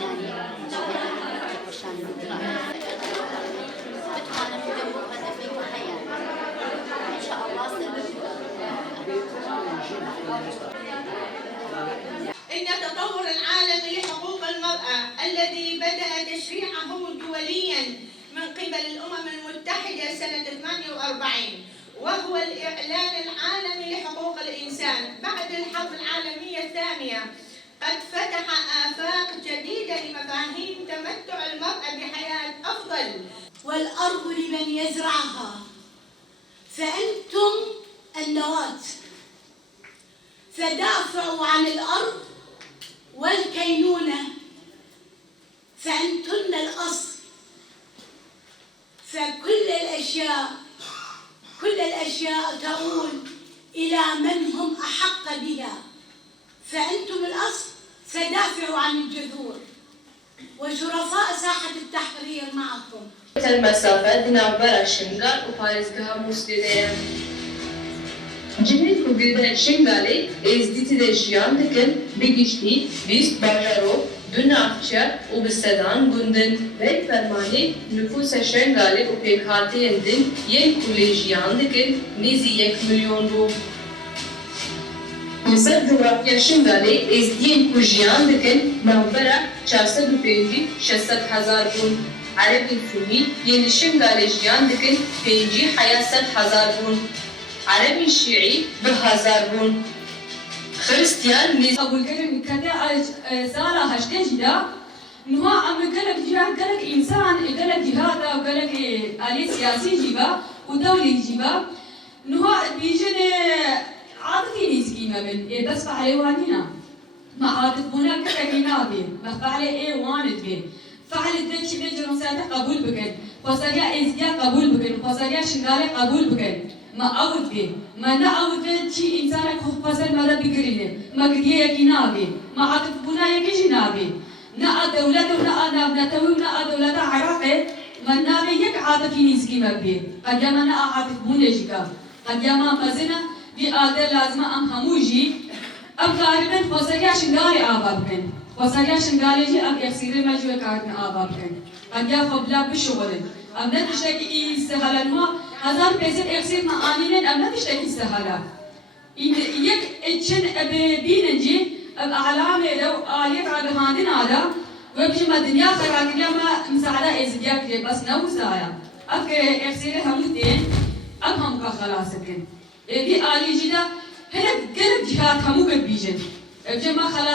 يعني بتوانا مدمر هدفي وحياة إن شاء الله إن تطور العالم لحقوق المرأة الذي بدأ تشريعه دولياً من قبل الأمم المتحدة سنة 48 وهو الإعلان العالمي لحقوق الإنسان بعد الحرب العالمية الثانية قد فتح آفاق جديدة لمفاهيم تمتع المرأة بحياة أفضل. والأرض لمن يزرعها، فأنتم النواة، فدافعوا عن الأرض والكينونة، فأنتن الأصل. فكل الأشياء تؤول إلى من هم أحق بها، فأنتم الأصل، فدافعوا عن الجذور. وشرفاء ساحة التحرير معكم. المسافة دنابرا شنغال وباريزگاه موسديدية. جنهي كوبيدا شنغالي ازديتي دجيان دكن بگشتي بيست باجارو دنافچه و بسدان گندن وی فرمانی نفوس شنغالی و پیکارتی اندن یک کلیجیان دکن نیزی 1 میلیون رو. مصر جغرافیا شنغالی ازدین کجیان دکن نامبرا 450-600,000 بون. عربی سنی یعنی شنغالی جیان دکن 50-100,000 بون. عربي شيعي ب1000 بون. خريستيان ميز أقول كلام كذا زارا هشتي جدا نها أم قالك جهاد قالك إنسان قالك جهاد أو قالك آلي سياسي جيبا ودولي جيبا نها بيجن عاطفي نسكي ما بين بس فعليوانينا ما عاطفونا كتكينا بين ما فعلي واند بين فعل ذلك شيء جنساته قبول بكن فسجى إزيا قبول بكن فسجى شنغالي قبول بكن ما أود به ما نأود به شيء إنسانك هو فصل ماذا بكرينه ما قديه يكينا به ما عاطف بنا يكيش نابه نا دولة ونا نتوي ونا دولة عراقي ما نابه يك عاطفي نيسكي مبه قد يما نا عاطف بونجيكا قد يما مزنا بآدر لازم أم هموجي أم غالبا فسجى شنغالي آبابكن فسجى شنغالي جي أم يخسير ما جوا كارن آبابكن قد يا خبلا بشغله أم نتشتكي استهلالها هزار پیسه اکسیر ما آنینن ام نتشتكي سهلا یک اتشن بیننجی اب اعلام لو آلیت عبهاندن آدا وبجي ما دنيا خراكريا ما مساعدة ازدياك لي بس نوزايا اب اكسير هموتين اب هم کا خلاصكن بي آلی جدا هلا قلب جهات همو قد بيجن بجي ما خلاص